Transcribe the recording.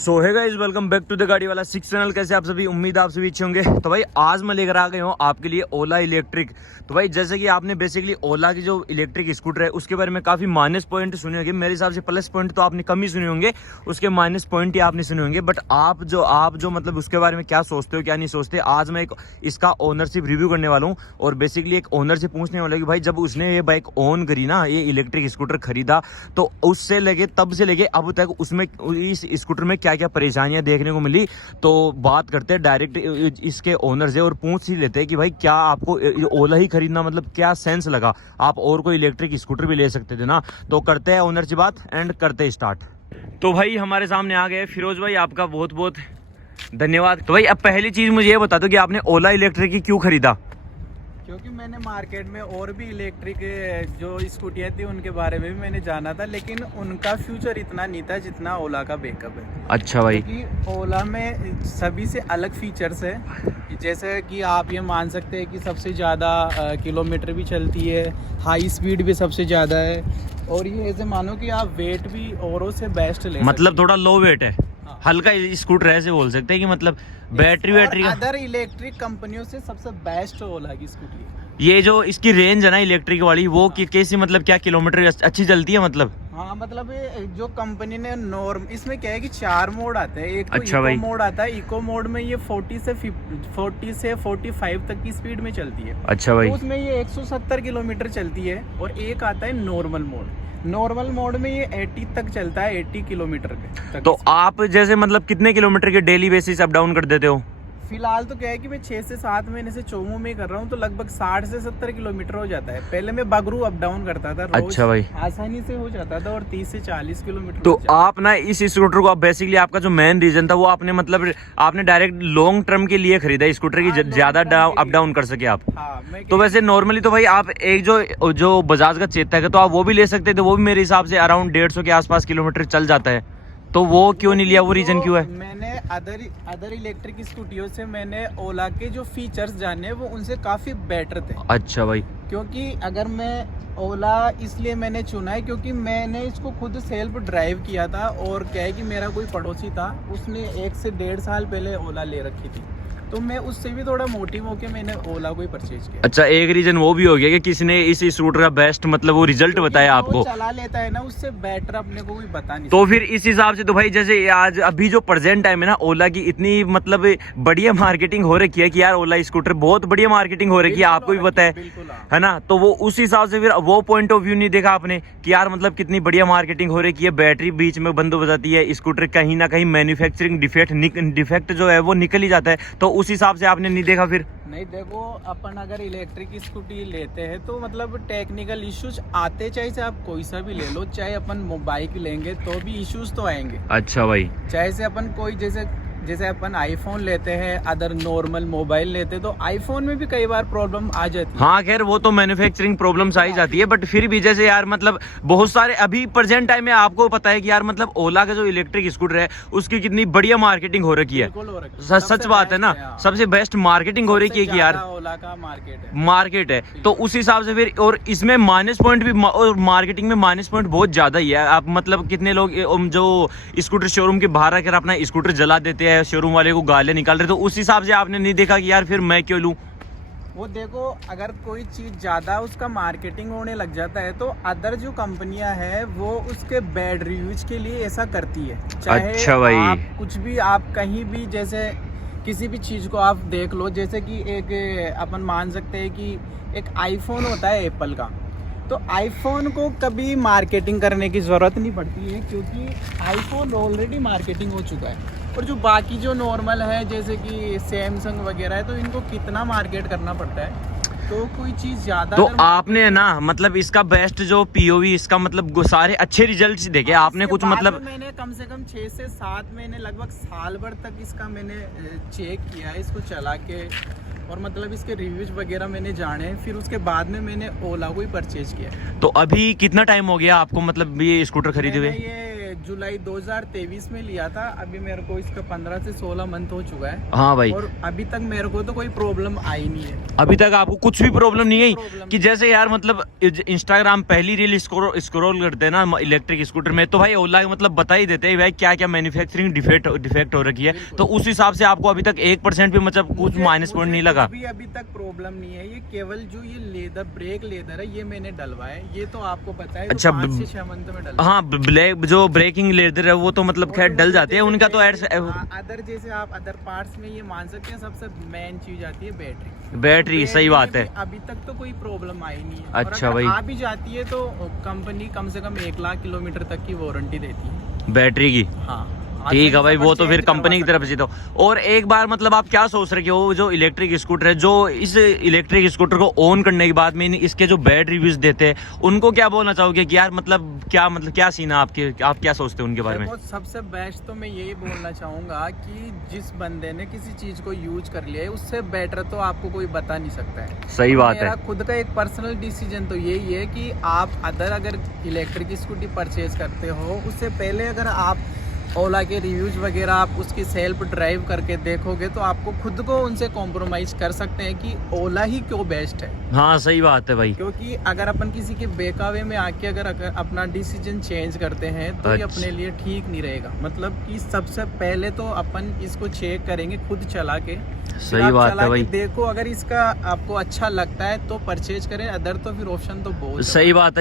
So hi guys, welcome back to the Gaadi Wala 6 channel. कैसे आप सभी, उम्मीद आप सभी अच्छे होंगे। तो भाई आज मैं लेकर आ गया हूँ आपके लिए ओला इलेक्ट्रिक। तो भाई जैसे कि आपने बेसिकली ओला की जो इलेक्ट्रिक स्कूटर है उसके बारे में काफ़ी माइनस पॉइंट सुने होंगे। मेरे हिसाब से प्लस पॉइंट तो आपने कम ही सुने होंगे, उसके माइनस पॉइंट ही आपने सुने होंगे। बट आप जो मतलब उसके बारे में क्या सोचते हो क्या नहीं सोचते, आज मैं एक इसका ओनरशिप रिव्यू करने वाला हूँ। और बेसिकली एक ओनर से पूछने वाला कि भाई जब उसने ये बाइक ओन करी ना, ये इलेक्ट्रिक स्कूटर खरीदा, तो उससे लगे तब से लेके अब तक उसमें इस स्कूटर में क्या क्या परेशानियां देखने को मिली। तो बात करते हैं डायरेक्ट इसके ओनर से और पूछ ही लेते हैं कि भाई क्या आपको ओला ही खरीदना मतलब क्या सेंस लगा, आप और कोई इलेक्ट्रिक स्कूटर भी ले सकते थे ना। तो करते हैं ओनर से बात एंड करते हैं स्टार्ट। तो भाई हमारे सामने आ गए फिरोज भाई, आपका बहुत बहुत धन्यवाद। तो भाई अब पहली चीज मुझे ये बता दो कि आपने ओला इलेक्ट्रिक ही क्यों खरीदा? क्योंकि मैंने मार्केट में और भी इलेक्ट्रिक जो स्कूटियाँ थी उनके बारे में भी मैंने जाना था, लेकिन उनका फ्यूचर इतना नहीं था जितना ओला का बैकअप है। अच्छा भाई, क्योंकि ओला में सभी से अलग फीचर्स है। जैसे कि आप ये मान सकते हैं कि सबसे ज़्यादा किलोमीटर भी चलती है, हाई स्पीड भी सबसे ज़्यादा है, और ये ऐसे मानो कि आप वेट भी औरों से बेस्ट ले मतलब थोड़ा लो वेट है, हल्का स्कूटर ऐसे बोल सकते हैं कि मतलब बैटरी अदर इलेक्ट्रिक कंपनियों से सबसे बेस्ट ओला की स्कूटी है। ये जो इसकी रेंज है ना इलेक्ट्रिक वाली, वो कैसी मतलब क्या किलोमीटर अच्छी चलती है मतलब? हाँ, मतलब जो कंपनी ने नॉर्म, इसमें क्या है कि 4 मोड आते हैं। एक तो अच्छा इको मोड आता है। इको मोड में ये 40 से 45 तक की स्पीड में चलती है। अच्छा भाई, तो उसमें ये 170 किलोमीटर चलती है। और एक आता है नॉर्मल मोड। नॉर्मल मोड में ये 80 तक चलता है, 80 किलोमीटर तक। तो आप जैसे मतलब कितने किलोमीटर के डेली बेसिस अप डाउन कर देते हो? फिलहाल तो क्या है कि मैं 6 से 7 महीने से चोमू में कर रहा हूँ, तो लगभग 60 से 70 किलोमीटर हो जाता है। पहले मैं बगरू अप डाउन करता था रोज। अच्छा भाई, आसानी से हो जाता था, और 30 से 40 किलोमीटर। तो आप ना इस स्कूटर को आप बेसिकली आपका जो मेन रीजन था वो आपने मतलब आपने डायरेक्ट लॉन्ग टर्म के लिए खरीदा स्कूटर की, ज्यादा अप डाउन कर सके आप। हाँ, तो वैसे नॉर्मली तो भाई आप एक जो बजाज का चेतक है तो आप वो भी ले सकते थे, वो भी मेरे हिसाब से अराउंड 150 के आसपास किलोमीटर चल जाता है। तो वो क्यों नहीं लिया, वो रीजन क्यों है? मैंने अदर इलेक्ट्रिक स्कूटियों से मैंने ओला के जो फीचर्स जाने वो उनसे काफ़ी बेटर थे। अच्छा भाई, क्योंकि अगर मैं ओला इसलिए मैंने चुना है क्योंकि मैंने इसको खुद सेल्फ ड्राइव किया था। और क्या है कि मेरा कोई पड़ोसी था, उसने 1 से 1.5 साल पहले ओला ले रखी थी, तो मैं उससे भी थोड़ा मोटिव होकर मैंने ओला को ही परचेज किया। अच्छा, एक रीजन वो भी हो गया कि किसी ने इस स्कूटर का बेस्ट मतलब वो रिजल्ट बताया आपको। चला लेता है ना, उससे बेटर अपने को कोई बता नहीं। तो फिर इस हिसाब से तो भाई जैसे आज अभी जो प्रेजेंट टाइम है ना, ओला की इतनी मतलब बढ़िया मार्केटिंग हो रखी है कि यार ओला स्कूटर बहुत बढ़िया मार्केटिंग हो रखी है, आपको भी पता है ना। तो वो उस हिसाब से फिर वो पॉइंट ऑफ व्यू नहीं देखा आपने कि यार मतलब कितनी बढ़िया मार्केटिंग हो रखी है, बैटरी बीच में बंद हो जाती है, स्कूटर कहीं ना कहीं मैन्युफैक्चरिंग डिफेक्ट जो है वो निकल ही जाता है। तो उस हिसाब से आपने नहीं देखा फिर? नहीं, देखो अपन अगर इलेक्ट्रिक स्कूटी लेते हैं तो मतलब टेक्निकल इश्यूज आते, चाहे से आप कोई सा भी ले लो, चाहे अपन बाइक लेंगे तो भी इश्यूज तो आएंगे। अच्छा भाई, चाहे से अपन कोई जैसे अपन आईफोन लेते हैं, अदर नॉर्मल मोबाइल लेते हैं, तो आईफोन में भी कई बार प्रॉब्लम आ जाती है। हाँ खैर वो तो मैन्युफैक्चरिंग प्रॉब्लम्स आ ही जाती है, बट फिर भी जैसे यार मतलब बहुत सारे अभी प्रेजेंट टाइम में आपको पता है कि यार मतलब ओला का जो इलेक्ट्रिक स्कूटर है उसकी कितनी बढ़िया मार्केटिंग हो रखी है। सच बात है ना, सबसे बेस्ट मार्केटिंग हो रही है कि यार ओला का मार्केट है। तो उस हिसाब से फिर और इसमें माइनस पॉइंट भी, और मार्केटिंग में माइनस पॉइंट बहुत ज्यादा ही है। आप मतलब कितने लोग जो स्कूटर शोरूम के बाहर आकर अपना स्कूटर जला देते हैं, शोरूम वाले को गालियां निकाल रहे। तो उस हिसाब से आपने नहीं देखा कि यार फिर मैं क्यों लूं? वो देखो, अगर कोई चीज ज्यादा उसका मार्केटिंग होने लग जाता है तो अदर जो कंपनियां हैं वो उसके बैड रिव्यूज के लिए ऐसा करती है। चाहे अच्छा भाई, आप कुछ भी, आप कहीं भी, जैसे किसी भी चीज को आप देख लो, जैसे कि एक अपन मान सकते हैं कि एक आईफोन होता है एप्पल का, तो आईफोन को कभी मार्केटिंग करने की ज़रूरत नहीं पड़ती है क्योंकि आईफोन ऑलरेडी मार्केटिंग हो चुका है। और जो बाकी जो नॉर्मल है जैसे कि सैमसंग वगैरह है, तो इनको कितना मार्केट करना पड़ता है। तो कोई चीज़ ज़्यादा, तो आपने ना मतलब इसका बेस्ट जो पीओवी, इसका मतलब सारे अच्छे रिजल्ट्स देखे आपने कुछ मतलब? मैंने कम से कम 6 से 7 महीने, लगभग साल भर तक इसका मैंने चेक किया है, इसको चला के, और मतलब इसके रिव्यूज वगैरह मैंने जाने, फिर उसके बाद में मैंने ओला को ही परचेज किया। तो अभी कितना टाइम हो गया आपको मतलब ये स्कूटर खरीदे हुए? ये जुलाई 2023 में लिया था। अभी मेरे को इसका 15 से 16 मंथ हो चुका है। हाँ भाई, और अभी तक मेरे को तो कोई प्रॉब्लम आई नहीं है। अभी तक आपको कुछ भी प्रॉब्लम नहीं है प्रॉब्लम कि जैसे यार मतलब इंस्टाग्राम पहली रील स्क्रॉल करते हैं ना इलेक्ट्रिक स्कूटर में, तो भाई ओला मतलब बता ही देते हैं भाई क्या क्या मैन्युफैक्चरिंग डिफेक्ट हो रखी है। तो उस हिसाब से आपको अभी तक 1% भी मतलब कुछ माइनस पॉइंट नहीं लगा? अभी तक प्रॉब्लम नहीं है। ये केवल जो ये लेदर ब्रेक लेदर है ये मैंने डलवाया है, ये तो आपको पता है। अच्छा, 5 से 6 मंथ में डलवा। हाँ, ब्लैक जो ब्रेकिंग लेदर है वो तो मतलब खैर डल जाते हैं उनका तो अदर जैसे आप अदर पार्ट्स में ये मान सकते हैं। सबसे मेन चीज आती है बैटरी। सही बात है। अभी तक तो कोई प्रॉब्लम आई नहीं है। अच्छा और अगर भाई, आ भी जाती है तो कंपनी कम से कम 1 लाख किलोमीटर तक की वारंटी देती है बैटरी की। हाँ ठीक है भाई, वो तो फिर चेंज करवा कंपनी की तरफ से तो। और एक बार मतलब आप क्या सोच रहे हो जो इलेक्ट्रिक स्कूटर है, जो इस इलेक्ट्रिक स्कूटर को ओन करने के बाद में इसके जो बैड रिव्यूज देते हैं उनको क्या बोलना चाहोगे कि यार मतलब क्या सीन है आपके, आप क्या सोचते हैं उनके बारे में? देखो, सबसे बेस्ट तो मैं यही बोलना चाहूंगा कि जिस बंदे ने किसी चीज को यूज कर लिया है उससे बेटर तो आपको कोई बता नहीं सकता है। सही बात है। मेरा खुद का एक पर्सनल डिसीजन तो यही है कि आप अगर इलेक्ट्रिक स्कूटी परचेज करते हो उससे पहले अगर आप ओला के रिव्यूज वगैरह आप उसकी सेल्फ ड्राइव करके देखोगे तो आपको खुद को उनसे कॉम्प्रोमाइज कर सकते हैं कि ओला ही क्यों बेस्ट है। हाँ सही बात है भाई। क्योंकि अगर अपन किसी के बेकावे में आके अगर अपना डिसीजन चेंज करते हैं तो ये अपने लिए ठीक नहीं रहेगा। मतलब कि सबसे पहले तो अपन इसको चेक करेंगे खुद चला के। सही बात है भाई। देखो अगर इसका आपको अच्छा लगता है तो परचेज करें, अदर तो फिर ऑप्शन तो बहुत। सही बात है।